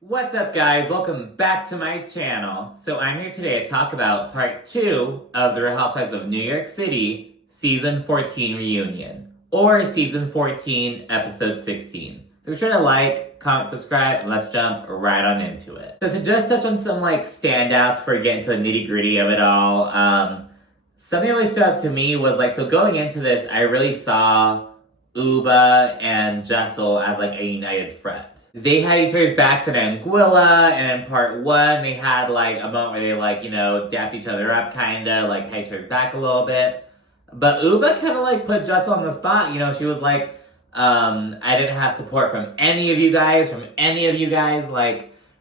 What's up, guys? Welcome back to my channel. So I'm here today to talk about part 2 of the Real Housewives of New York City Season 14 reunion, or Season 14, Episode 16. So be sure to like, comment, subscribe, and let's jump right on into it. So to just touch on some standouts before we get into the nitty gritty of it all, something that really stood out to me was so going into this, I really saw Ubah and Jessel as a united front. They had each other's backs in Anguilla, and in part 1, they had a moment where they dapped each other up, kinda, had each other's back a little bit. But Ubah kinda put Jessel on the spot, she was I didn't have support from any of you guys,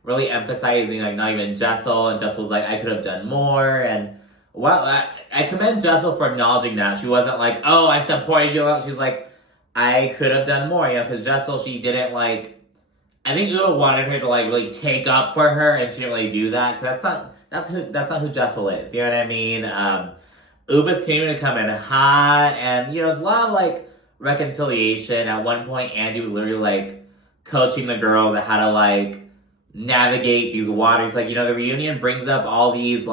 really emphasizing, not even Jessel, and Jessel was I could have done more, and well, I commend Jessel for acknowledging that. She wasn't oh, I supported you, she's I could have done more, because Jessel, she didn't I think Ubah wanted her to really take up for her, and she didn't really do that. Cause that's not who Jessel is. You know what I mean? Ubah's continuing to come in hot, and there's a lot of reconciliation. At one point, Andy was literally coaching the girls on how to navigate these waters. The reunion brings up all these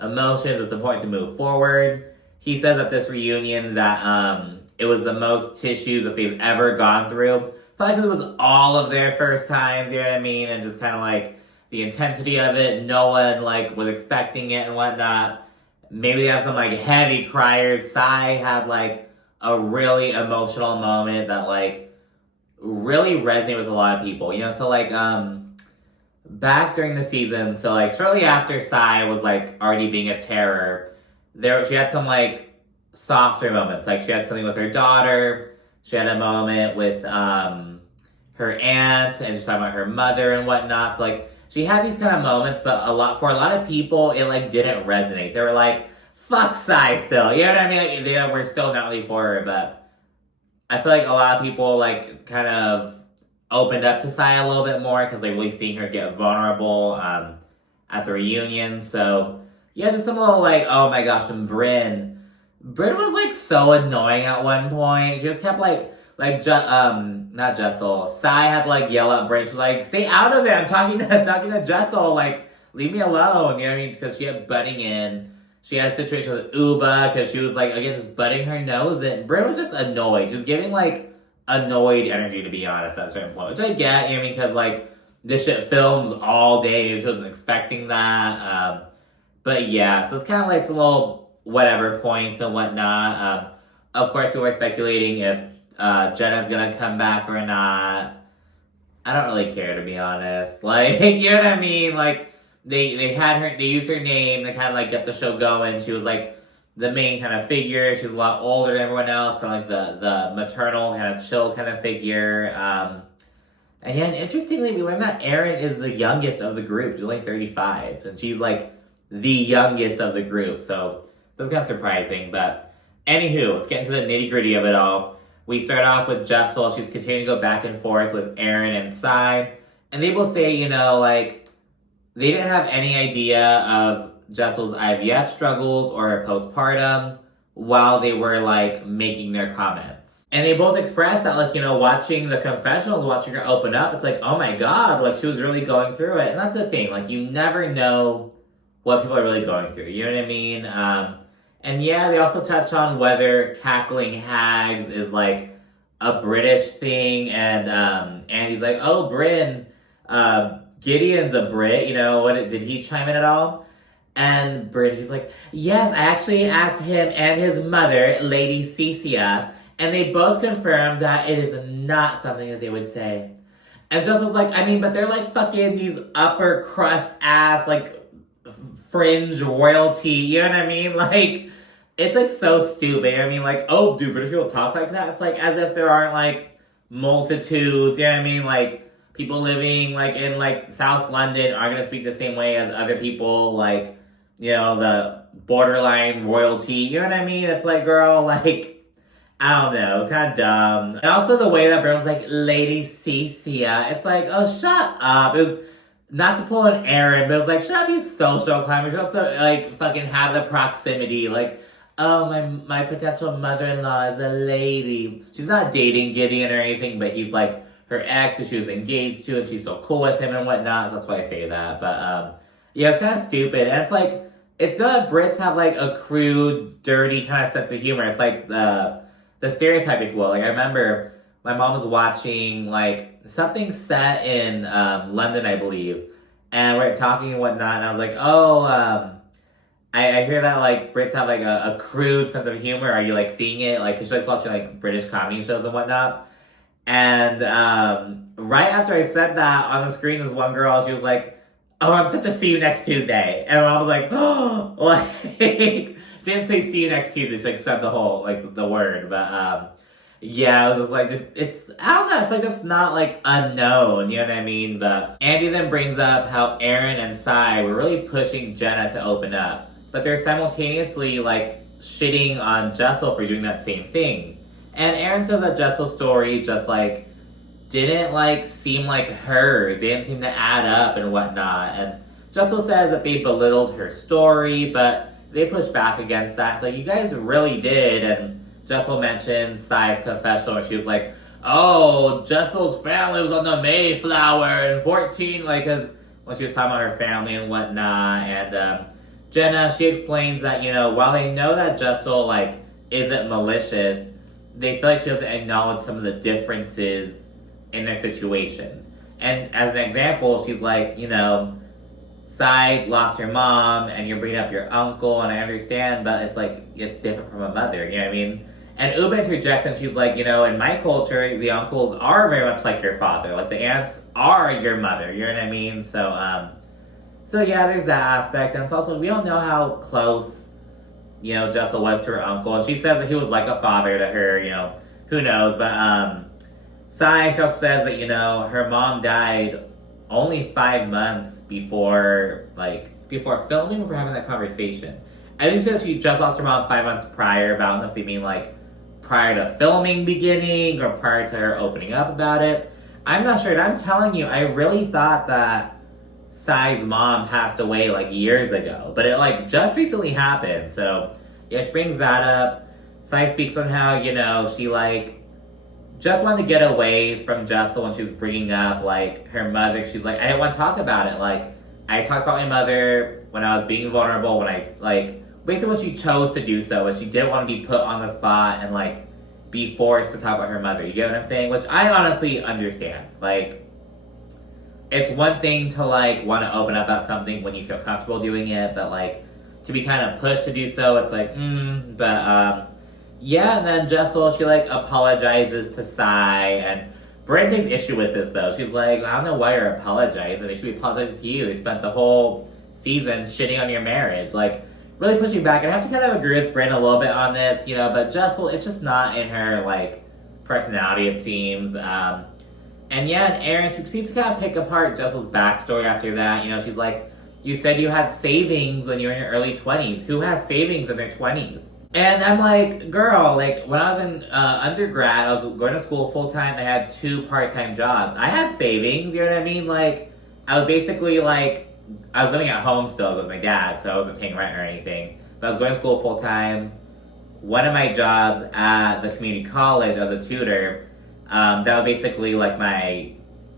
emotions. It's important to move forward. He says at this reunion that it was the most tissues that they've ever gone through. Probably because it was all of their first times, you know what I mean? And just kind of the intensity of it. No one was expecting it and whatnot. Maybe they have some heavy criers. Sai had a really emotional moment that really resonated with a lot of people. So back during the season, so shortly after Sai was already being a terror, she had some softer moments. She had something with her daughter. She had a moment with her aunt, and just talking about her mother and whatnot. So she had these kind of moments, but for a lot of people, it didn't resonate. They were fuck Sai still. You know what I mean? They were still not really for her, but I feel a lot of people kind of opened up to Sai a little bit more because they really seeing her get vulnerable at the reunion. So yeah, just some little oh my gosh, and Brynn was so annoying at one point. She just kept not Jessel. Sai had to yell at Brynn. She's stay out of it. I'm talking to Jessel. Leave me alone. You know what I mean? Because she had butting in. She had a situation with Ubah because she was again just butting her nose in. Brynn was just annoyed. She was giving annoyed energy, to be honest, at a certain point, which I get. You know what I mean? Because this shit films all day. Maybe she wasn't expecting that. But yeah, so it's kind of some little whatever points and whatnot. Of course, people are speculating if Jenna's gonna come back or not. I don't really care, to be honest. You know what I mean? They had her, they used her name to kind of get the show going. She was the main kind of figure. She was a lot older than everyone else, kind of the maternal kind of chill kind of figure. And yeah, and interestingly, we learned that Erin is the youngest of the group. She's only 35, and she's the youngest of the group. So that's kind of surprising, but anywho, let's get into the nitty gritty of it all. We start off with Jessel. She's continuing to go back and forth with Erin and Sai. And they both say, they didn't have any idea of Jessel's IVF struggles or her postpartum while they were, making their comments. And they both expressed that, watching the confessionals, watching her open up, it's oh my God, she was really going through it. And that's the thing, you never know what people are really going through. You know what I mean? And yeah, they also touch on whether cackling hags is a British thing, and he's oh, Brynn, Gideon's a Brit, did he chime in at all? And Brynn, she's yes, I actually asked him and his mother, Lady Cecia, and they both confirmed that it is not something that they would say. And Jess was I mean, but they're fucking these upper crust ass, fringe royalty, you know what I mean? It's so stupid. I mean, oh, do British people talk like that? It's as if there aren't multitudes, you know what I mean? People living in South London are gonna speak the same way as other people, the borderline royalty, you know what I mean? It's girl, I don't know, it's kind of dumb. And also the way that Brynn was Lady Cecia, it's oh, shut up. It was not to pull an Erin, but it was shut up, you social climber. She also fucking have the proximity, oh, my potential mother-in-law is a lady. She's not dating Gideon or anything, but he's her ex who she was engaged to, and she's so cool with him and whatnot. So that's why I say that. But yeah, it's kind of stupid, and it's like it's not that Brits have like a crude, dirty kind of sense of humor. It's like the stereotype, if you will. Like I remember my mom was watching like something set in London, I believe, and we're talking and whatnot, and I was like, oh. I hear that, like, Brits have, like, a crude sense of humor. Are you, like, seeing it? Like, 'cause she likes watching, like, British comedy shows and whatnot. And right after I said that, on the screen, this one girl, she was like, oh, I'm set to see you next Tuesday. And I was like, oh, like, she didn't say see you next Tuesday. She, like, said the whole, like, the word. But, yeah, I was just like, it's, I don't know, I feel like that's not, like, unknown, you know what I mean? But Andy then brings up how Aaron and Sai were really pushing Jenna to open up. But they're simultaneously, like, shitting on Jessel for doing that same thing. And Aaron says that Jessel's story just, like, didn't, like, seem like hers. They didn't seem to add up and whatnot. And Jessel says that they belittled her story, but they pushed back against that. It's like, you guys really did. And Jessel mentions Sai's confessional where she was like, oh, Jessel's family was on the Mayflower in 14, like, because when she was talking about her family and whatnot. And, Jenna, she explains that, you know, while they know that Jessel, like, isn't malicious, they feel like she doesn't acknowledge some of the differences in their situations. And as an example, she's like, you know, Sai lost your mom, and you're bringing up your uncle, and I understand, but it's like, it's different from a mother, you know what I mean? And Ubah interjects, and she's like, you know, in my culture, the uncles are very much like your father. Like, the aunts are your mother, you know what I mean? So yeah, there's that aspect. And it's also, we don't know how close, you know, Jessel was to her uncle. And she says that he was like a father to her, you know, who knows. But Sai, she also says that, you know, her mom died only 5 months before filming, before having that conversation. I think she says she just lost her mom 5 months prior, but I don't know if they mean, like, prior to filming beginning or prior to her opening up about it. I'm not sure. And I'm telling you, I really thought that Sai's mom passed away like years ago, but it like just recently happened. So yeah, she brings that up. Sai speaks on how, you know, she like just wanted to get away from Jessel when she was bringing up like her mother. She's like, I didn't want to talk about it. Like, I talked about my mother when I was being vulnerable, when I like basically when she chose to do so, was she didn't want to be put on the spot and like be forced to talk about her mother. You get what I'm saying? Which I honestly understand. Like, it's one thing to, like, want to open up about something when you feel comfortable doing it, but, like, to be kind of pushed to do so, it's like, yeah, and then Jessel, she, like, apologizes to Sai, and Brynn takes issue with this, though. She's like, I don't know why you're apologizing. They should be apologizing to you. They spent the whole season shitting on your marriage. Like, really pushing back. And I have to kind of agree with Brynn a little bit on this, you know, but Jessel, it's just not in her, like, personality, it seems. And yeah, and Aaron, she proceeds to kind of pick apart Jessel's backstory after that. You know, she's like, you said you had savings when you were in your early 20s. Who has savings in their 20s? And I'm like, girl, like, when I was in undergrad, I was going to school full-time. I had 2 part-time jobs. I had savings, you know what I mean? Like, I was basically, like, I was living at home still with my dad, so I wasn't paying rent or anything. But I was going to school full-time. One of my jobs at the community college as a tutor, that was basically like my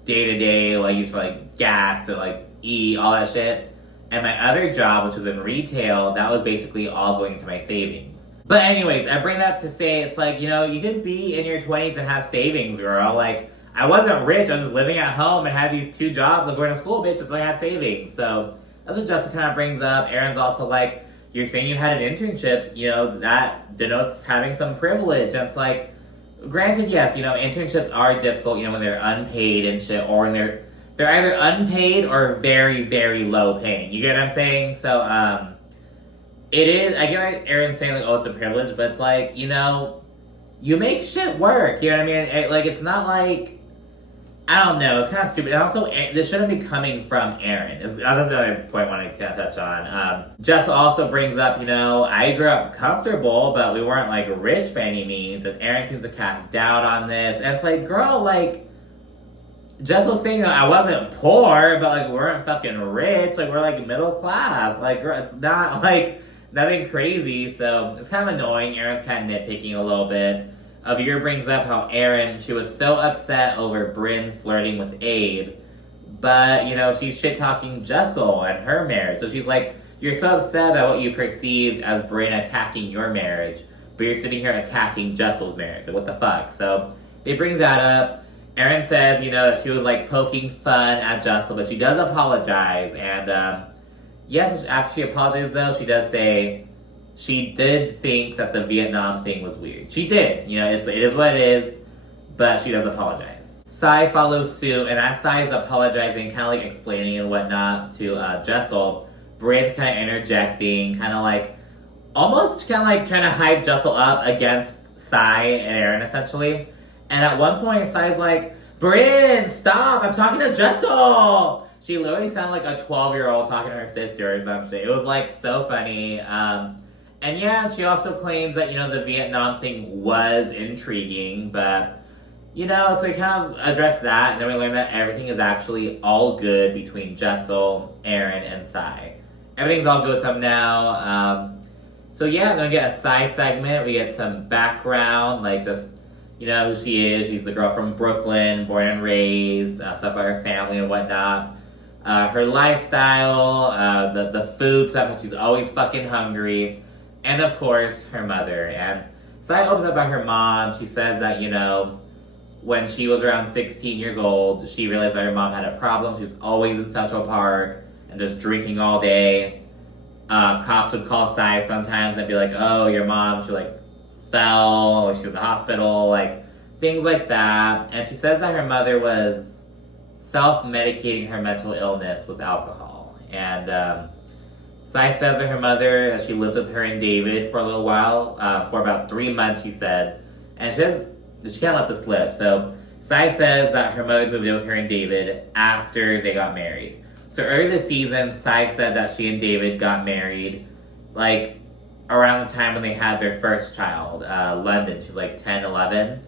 day-to-day, like, used for like gas to like eat, all that shit. And my other job, which was in retail, that was basically all going into my savings. But anyways, I bring that up to say, it's like, you know, you could be in your 20s and have savings, girl. Like, I wasn't rich, I was just living at home and had these 2 jobs and going to school, bitch, so I had savings. So that's what Justin kind of brings up. Aaron's also like, you're saying you had an internship, you know, that denotes having some privilege. And it's like, granted, yes, you know, internships are difficult, you know, when they're unpaid and shit, or when they're either unpaid or very, very low paying. You get what I'm saying? So, it is, I get Aaron saying, like, oh, it's a privilege, but it's like, you know, you make shit work, you know what I mean? Like, it's not like, I don't know, it's kind of stupid. And also, this shouldn't be coming from Aaron. That's the other point I want to kind of touch on. Jessel also brings up, you know, I grew up comfortable, but we weren't, like, rich by any means. And Aaron seems to cast doubt on this. And it's like, girl, like, Jessel's saying that I wasn't poor, but, like, we weren't fucking rich. Like, we're, like, middle class. Like, girl, it's not, like, nothing crazy. So, it's kind of annoying. Aaron's kind of nitpicking a little bit. a viewer brings up how Erin, she was so upset over Brynn flirting with Abe, but, you know, she's shit-talking Jessel and her marriage. So she's like, you're so upset about what you perceived as Brynn attacking your marriage, but you're sitting here attacking Jessel's marriage. Like, what the fuck? So they bring that up. Erin says, you know, that she was, like, poking fun at Jessel, but she does apologize. And, yes, after she apologizes, though, she does say she did think that the Vietnam thing was weird. She did. You know, it is what it is, but she does apologize. Sai follows suit, and as Sai is apologizing, kind of like explaining and whatnot to Jessel, Brynn's kind of interjecting, kind of like, almost kind of like trying to hype Jessel up against Sai and Erin, essentially. And at one point, Sai's like, Brynn, stop, I'm talking to Jessel! She literally sounded like a 12-year-old talking to her sister or something. It was, like, so funny. And yeah, she also claims that, you know, the Vietnam thing was intriguing, but, you know, so we kind of address that, and then we learn that everything is actually all good between Jessel, Erin, and Sai. Everything's all good with them now. So yeah, then we get a Sai segment. We get some background, like just, you know, who she is. She's the girl from Brooklyn, born and raised, stuff about her family and whatnot. Her lifestyle, the food stuff, she's always fucking hungry. And of course, her mother. And Sai opens up about her mom. She says that, you know, when she was around 16 years old, she realized that her mom had a problem. She was always in Central Park and just drinking all day. Cops would call Sai sometimes and be like, oh, your mom, she like fell, or she's in the hospital, like things like that. And she says that her mother was self-medicating her mental illness with alcohol. And Sai says that her mother, that she lived with her and David for a little while, for about 3 months, she said. And she can't let this slip. So Sai says that her mother moved in with her and David after they got married. So earlier this season, Sai said that she and David got married, like, around the time when they had their first child, London. She's like 10, 11.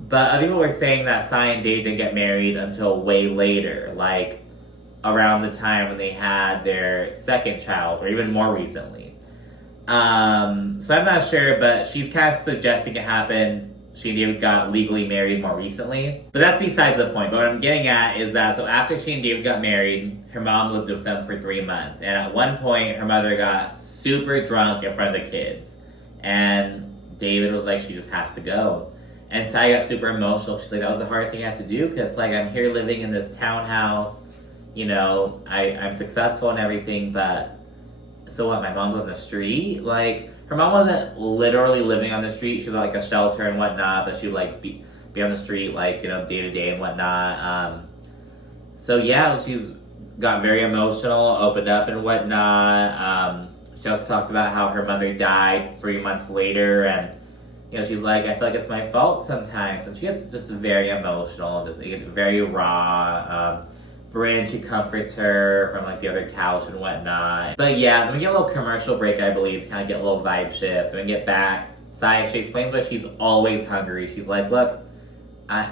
But other people were saying that Sai and David didn't get married until way later, like around the time when they had their second child, or even more recently. So I'm not sure, but she's kind of suggesting it happened. She and David got legally married more recently. But that's besides the point. But what I'm getting at is that, so after she and David got married, her mom lived with them for 3 months. And at one point, her mother got super drunk in front of the kids. And David was like, she just has to go. And Sai got super emotional. She's like, that was the hardest thing I had to do, because it's like, I'm here living in this townhouse. You know, I'm successful and everything, but so what, my mom's on the street? Like, her mom wasn't literally living on the street. She was like a shelter and whatnot, but she would like be on the street, like, you know, day to day and whatnot. So yeah, she's got very emotional, opened up and whatnot. She also talked about how her mother died 3 months later, and, you know, she's like, I feel like it's my fault sometimes. And she gets just very emotional, just very raw. Brynn, she comforts her from like the other couch and whatnot. But yeah, then we get a little commercial break, I believe, to kind of get a little vibe shift. Then we get back. Sai, she explains why she's always hungry. She's like, look,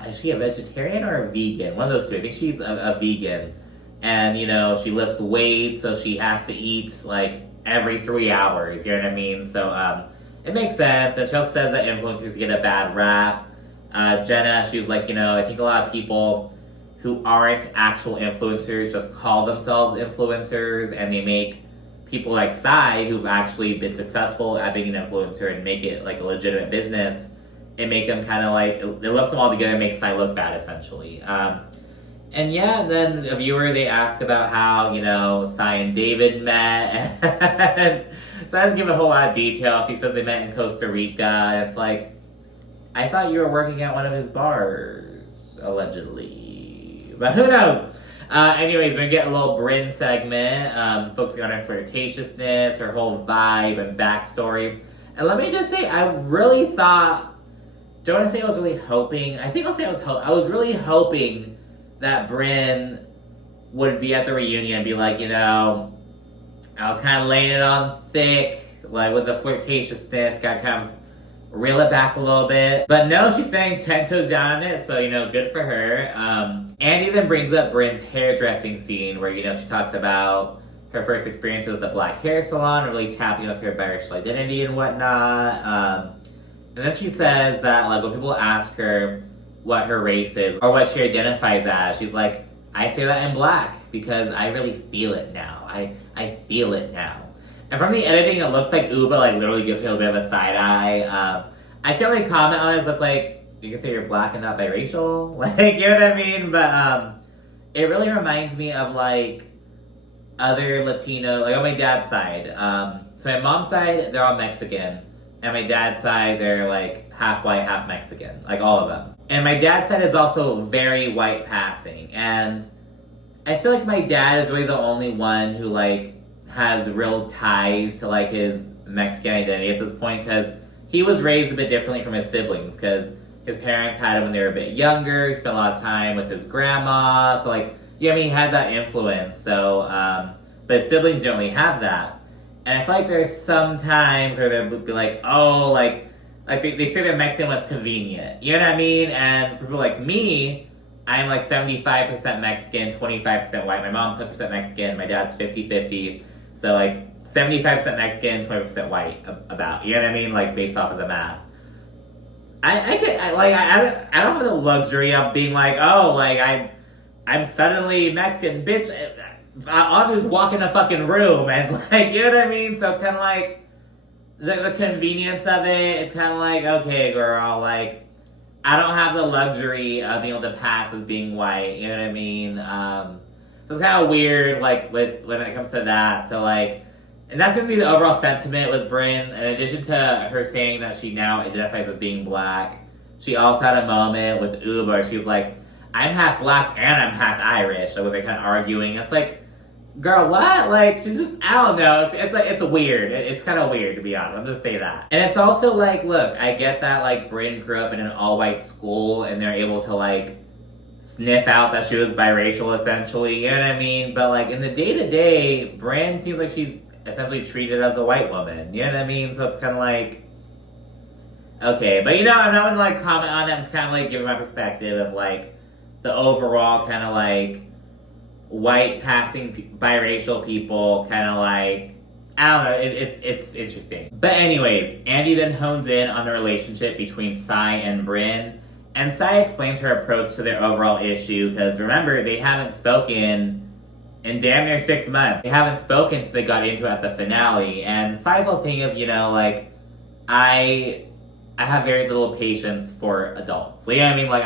is she a vegetarian or a vegan? One of those two. I think she's a vegan. And, you know, she lifts weights, so she has to eat like every 3 hours. You know what I mean? So it makes sense. And she also says that influencers get a bad rap. Jenna, she was like, you know, I think a lot of people who aren't actual influencers just call themselves influencers, and they make people like Sai, who've actually been successful at being an influencer and make it like a legitimate business, and make them kind of like, it lumps them all together and makes Sai look bad, essentially. And yeah, and then a viewer, they asked about how, you know, Sai and David met, and Sai doesn't give a whole lot of detail. She says they met in Costa Rica, and it's like, I thought you were working at one of his bars, allegedly. But who knows? Anyways, we're going to get a little Brynn segment, focusing on her flirtatiousness, her whole vibe and backstory. And let me just say, I really thought, do I want to say I was really hoping? I think I'll say I was really hoping that Brynn would be at the reunion and be like, you know, I was kind of laying it on thick, like with the flirtatiousness, got kind of reel it back a little bit. But no, she's staying 10 toes down on it, so, you know, good for her. Andy then brings up Brynn's hairdressing scene where, you know, she talked about her first experiences with the black hair salon, really tapping with her biracial identity and whatnot. And then she says that, like, when people ask her what her race is or what she identifies as, she's like, I say that I'm black because I really feel it now. I feel it now. And from the editing, it looks like Ubah, like, literally gives her a bit of a side eye. I can't really comment on this, but, like, you can say you're black and not biracial. Like, you know what I mean? But, it really reminds me of, like, other Latino, like, on my dad's side. So my mom's side, they're all Mexican. And my dad's side, they're, like, half white, half Mexican. Like, all of them. And my dad's side is also very white passing. And I feel like my dad is really the only one who, like, has real ties to, like, his Mexican identity at this point. Because he was raised a bit differently from his siblings. Because his parents had him when they were a bit younger. He spent a lot of time with his grandma. So, like, yeah, I mean, he had that influence. So, but his siblings don't really have that. And I feel like there's some times where they'll be like, oh, like they say they're Mexican when it's convenient. You know what I mean? And for people like me, I'm like 75% Mexican, 25% white. My mom's 100% Mexican. My dad's 50-50. So like 75% Mexican, 20% white about. You know what I mean? Like based off of the math. I don't have the luxury of being like, oh, like I'm suddenly Mexican, bitch. I'll just walk in a fucking room and, like, you know what I mean? So it's kind of like, the convenience of it, it's kind of like, okay, girl, like, I don't have the luxury of being able to pass as being white, you know what I mean? So it's kind of weird, like, when it comes to that. So, like, and that's going to be the overall sentiment with Brynn. In addition to her saying that she now identifies as being black, she also had a moment with Ubah where she's like, I'm half black and I'm half Irish. So they're kind of arguing. It's like, girl, what? Like, she's just, I don't know. It's weird. It's kind of weird, to be honest. I'm just say that. And it's also like, look, I get that, like, Brynn grew up in an all-white school and they're able to, like, sniff out that she was biracial, essentially. You know what I mean? But, like, in the day-to-day, Brynn seems like she's essentially treated as a white woman. You know what I mean? So it's kind of like, okay. But, you know, I'm not going to, like, comment on it. I'm just kind of, like, giving my perspective of, like, the overall kind of, like, white passing biracial people, kind of like, I don't know, it's interesting. But anyways, Andy then hones in on the relationship between Sai and Brynn, and Sai explains her approach to their overall issue, because remember, they haven't spoken in damn near 6 months. They haven't spoken since they got into it at the finale, and Sai's whole thing is, you know, like, I have very little patience for adults. You know what I mean? Like,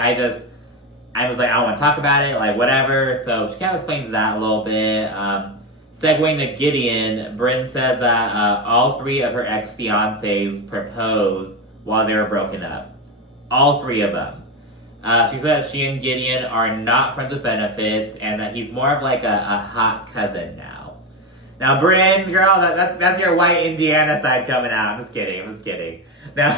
I was like, I don't want to talk about it, like, whatever. So she kind of explains that a little bit. Segueing to Gideon, Brynn says that all 3 of her ex-fiancés proposed while they were broken up. All 3 of them. She says that she and Gideon are not friends with benefits and that he's more of like a hot cousin now. Now, Brynn, girl, that's your white Indiana side coming out. I'm just kidding. Now,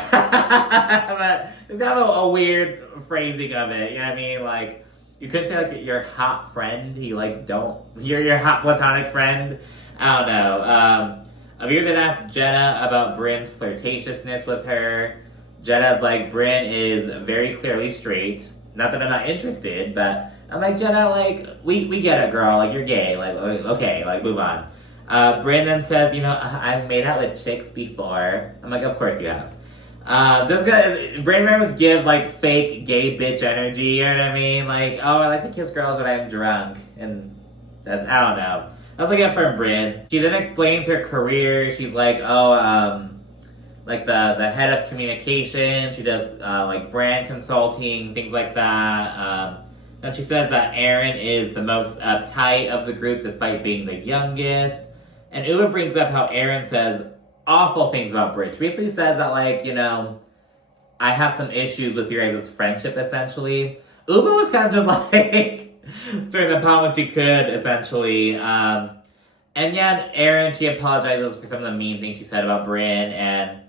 but it's kind of a weird phrasing of it. You know what I mean? Like, you couldn't say, like, your hot friend. You're your hot platonic friend. I don't know. Avir then asked Jenna about Brynn's flirtatiousness with her. Jenna's like, Brynn is very clearly straight. Not that I'm not interested, but I'm like, Jenna, like, we get it, girl. Like, you're gay. Like, okay, like, move on. Brynn then says, you know, I've made out with chicks before. I'm like, of course you have. Just because Brynn very much gives, like, fake gay bitch energy, you know what I mean? Like, oh, I like to kiss girls when I'm drunk. And that's, I don't know. That's what I get from Brynn. She then explains her career. She's like, oh, like the head of communication. She does, like, brand consulting, things like that. Then she says that Aaron is the most uptight of the group despite being the youngest. And Ubah brings up how Aaron says awful things about Brynn. She basically says that, like, you know, I have some issues with your guys' friendship, essentially. Ubah was kind of just, like, stirring the pot when she could, essentially. And yeah, Aaron, she apologizes for some of the mean things she said about Brynn, and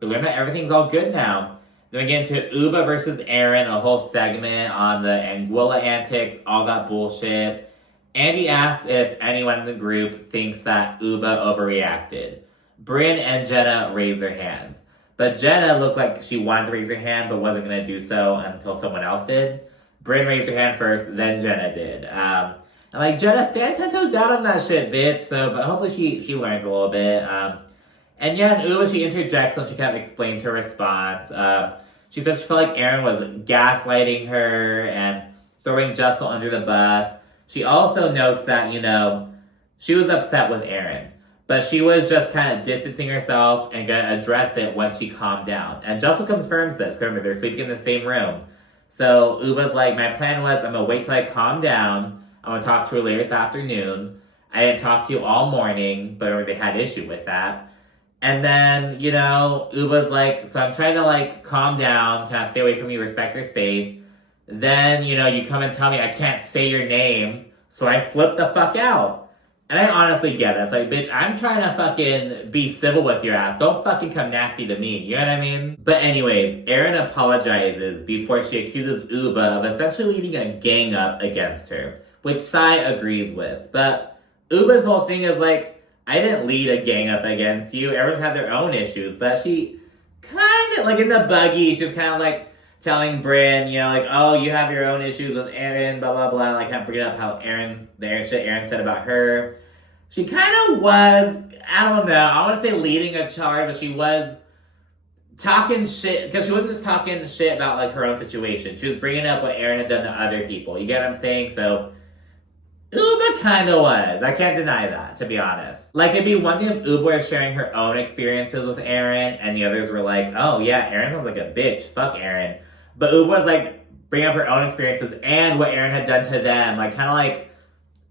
we learned that everything's all good now. Then we get into Ubah versus Aaron, a whole segment on the Anguilla antics, all that bullshit. Andy asks if anyone in the group thinks that Ubah overreacted. Brynn and Jenna raise their hands. But Jenna looked like she wanted to raise her hand, but wasn't going to do so until someone else did. Brynn raised her hand first, then Jenna did. And like, Jenna, stand 10 toes down on that shit, bitch. So, but hopefully she learns a little bit. And yeah, and Ubah, she interjects and she kind of explains her response. She said she felt like Aaron was gaslighting her and throwing Jessel under the bus. She also notes that, she was upset with Aaron, but she was just kind of distancing herself and going to address it when she calmed down. And Jessel confirms this. Remember, they're sleeping in the same room. So Ubah's like, my plan was I'm going to wait till I calm down. I'm going to talk to her later this afternoon. I didn't talk to you all morning, but they had issue with that. And then, Ubah's like, so I'm trying to, calm down, kind of stay away from you, respect your space. Then, you come and tell me I can't say your name, so I flip the fuck out. And I honestly get it. It's like, bitch, I'm trying to fucking be civil with your ass. Don't fucking come nasty to me. You know what I mean? But anyways, Erin apologizes before she accuses Ubah of essentially leading a gang up against her, which Sai agrees with. But Ubah's whole thing is like, I didn't lead a gang up against you. Everyone's had their own issues. But she kind of, in the buggy, she's kind of telling Brynn, oh, you have your own issues with Erin, blah, blah, blah. Kind of bringing up how the shit Erin said about her. She kind of was, I don't know, I want to say leading a charge, but she was talking shit, because she wasn't just talking shit about, her own situation. She was bringing up what Erin had done to other people. You get what I'm saying? So, Ubah kind of was. I can't deny that, to be honest. It'd be one thing if Ubah was sharing her own experiences with Erin, and the others were like, oh, yeah, Erin sounds like a bitch. Fuck Erin. But Ubah was, bringing up her own experiences and what Erin had done to them.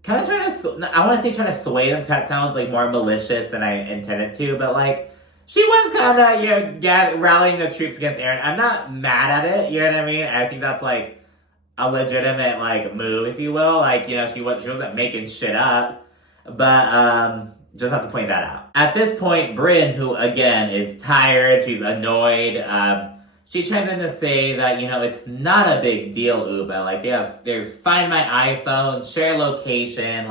Kind of trying to, I want to say trying to sway them, because that sounds, more malicious than I intended to. But, she was kind of, rallying the troops against Erin. I'm not mad at it, you know what I mean? I think that's, a legitimate, move, if you will. She wasn't making shit up. But, just have to point that out. At this point, Brynn, who, again, is tired, she's annoyed, she chimed in to say that, it's not a big deal, Ubah. There's Find My iPhone, share location,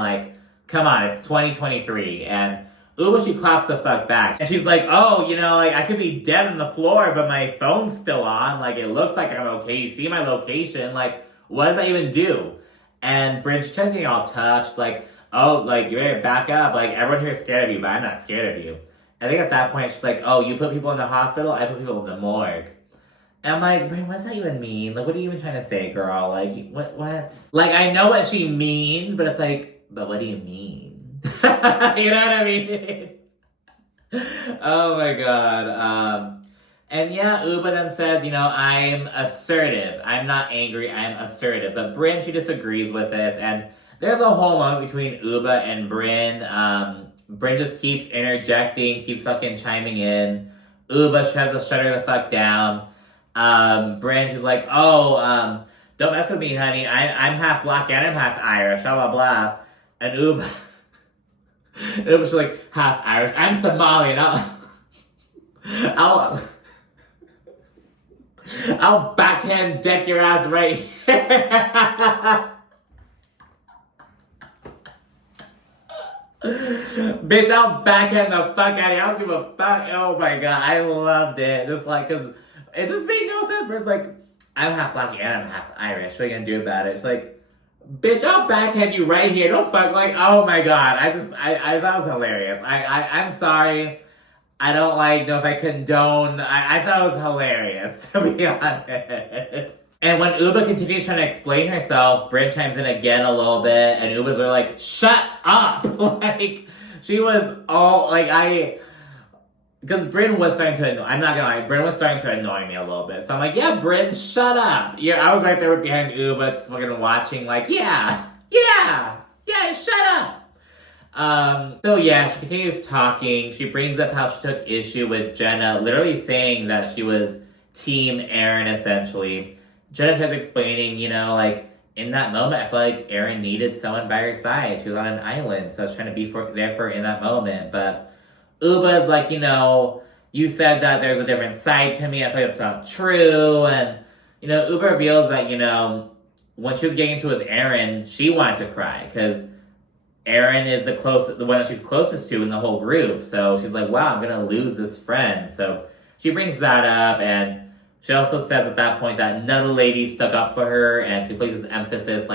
come on, it's 2023. And Ubah, she claps the fuck back. And she's like, oh, I could be dead on the floor, but my phone's still on. It looks like I'm okay. You see my location. What does that even do? And Brynn, she's getting all tough. She's like, oh, you better back up. Everyone here is scared of you, but I'm not scared of you. I think at that point, she's like, oh, you put people in the hospital, I put people in the morgue. And I'm like, Brynn, what does that even mean? What are you even trying to say, girl? What? I know what she means, but it's but what do you mean? You know what I mean? Oh my god. And yeah, Ubah then says, I'm assertive. I'm not angry, I'm assertive. But Brynn, she disagrees with this, and there's a whole moment between Ubah and Brynn. Brynn just keeps interjecting, keeps fucking chiming in. Ubah tries to shut her the fuck down. Brynn, she's like, oh, don't mess with me, honey. I'm half black and I'm half Irish, blah, blah, blah. And Ubah's like, half Irish. I'm Somali, and I'll backhand deck your ass right here. Bitch, I'll backhand the fuck out of you. I don't give a fuck. Oh my god, I loved it. Cause it just made no sense. But it's I'm half black and I'm half Irish. What are you gonna do about it? It's bitch, I'll backhand you right here. Don't fuck oh my god. I thought it was hilarious. I'm sorry. I don't know if I condone. I thought it was hilarious, to be honest. And when Ubah continues trying to explain herself, Brynn chimes in again a little bit, and Ubah's like, shut up! She was all, because Brynn was starting to annoy, I'm not gonna lie, Brynn was starting to annoy me a little bit. So I'm like, yeah, Brynn, shut up! Yeah, I was right there behind Ubah, just fucking watching, yeah, shut up! So yeah, she continues talking. She brings up how she took issue with Jenna, literally saying that she was Team Erin, essentially. Jenna tries explaining, in that moment, I feel like Erin needed someone by her side. She was on an island, so I was trying to be there for her in that moment. But Ubah's like, you said that there's a different side to me. I feel like it's not true. And, Ubah reveals that, when she was getting into it with Erin, she wanted to cry because Erin is the one that she's closest to in the whole group. So she's like, wow, I'm going to lose this friend. So she brings that up, and she also says at that point that none of the ladies stuck up for her, and she places emphasis,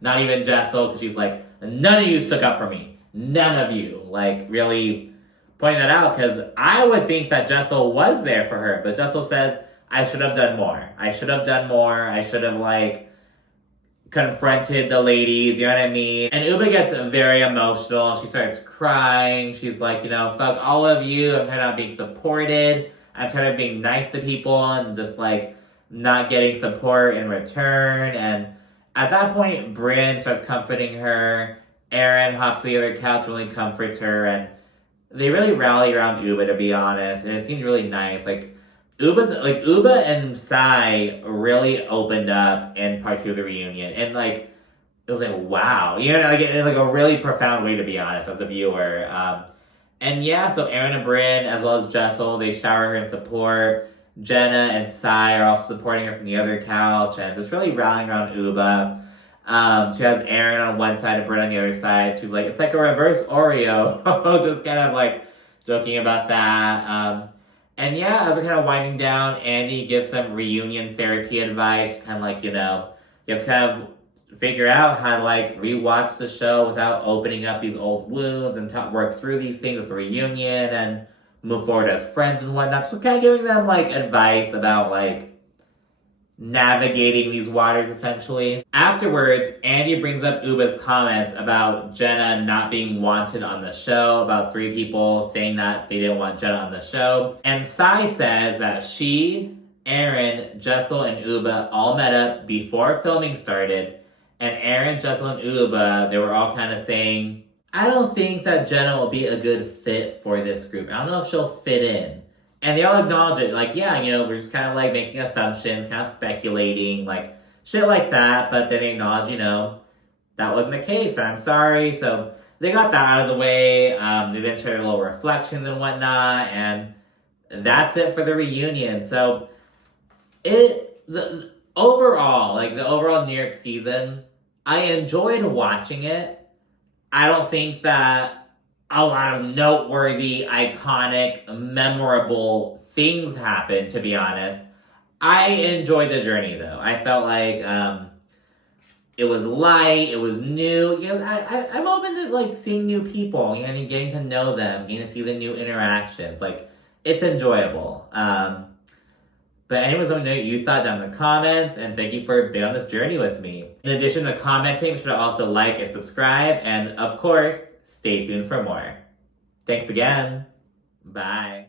not even Jessel, because she's like, none of you stuck up for me. None of you. Really pointing that out because I would think that Jessel was there for her, but Jessel says, I should have done more. I should have done more. I should have, like, confronted the ladies, you know what I mean? And Ubah gets very emotional. She starts crying. She's like, you know, fuck all of you. I'm tired of being supported. I'm tired of being nice to people and just, like, not getting support in return. And at that point, Brynn starts comforting her. Aaron hops to the other couch, really comforts her, and they really rally around Ubah, to be honest, and it seems really nice. Like, Ubah and Sai really opened up in part 2 of the reunion, and, like, it was like, wow, you know, like, in, like, a really profound way, to be honest, as a viewer. And yeah, so Aaron and Brynn, as well as Jessel, they shower her in support. Jenna and Sai are also supporting her from the other couch, and just really rallying around Ubah. She has Aaron on one side and Brynn on the other side. She's like, it's like a reverse Oreo. Just kind of, like, joking about that. And yeah, as we're kind of winding down, Andy gives some reunion therapy advice. Kind of like, you know, you have to kind of figure out how to, like, rewatch the show without opening up these old wounds and work through these things with the reunion and move forward as friends and whatnot. So kind of giving them, like, advice about, like, navigating these waters, essentially. Afterwards, Andy brings up Ubah's comments about Jenna not being wanted on the show, about 3 people saying that they didn't want Jenna on the show. And Sai says that she, Aaron, Jessel, and Ubah all met up before filming started, and Aaron, Jessel, and Ubah, they were all kind of saying, I don't think that Jenna will be a good fit for this group. I don't know if she'll fit in. And they all acknowledge it, like, yeah, you know, we're just kind of, like, making assumptions, kind of speculating, like, shit like that, but then they acknowledge, you know, that wasn't the case, I'm sorry. So they got that out of the way. They then shared little reflections and whatnot, and that's it for the reunion. So the overall New York season, I enjoyed watching it. I don't think that a lot of noteworthy, iconic, memorable things happened, to be honest. I enjoyed the journey, though. I felt like it was light, it was new. You know, I'm open to, like, seeing new people, you know, and getting to know them, getting to see the new interactions. Like, it's enjoyable. But anyways, let me know what you thought down in the comments, and thank you for being on this journey with me. In addition to commenting, be sure to also like and subscribe, and of course, stay tuned for more. Thanks again. Bye.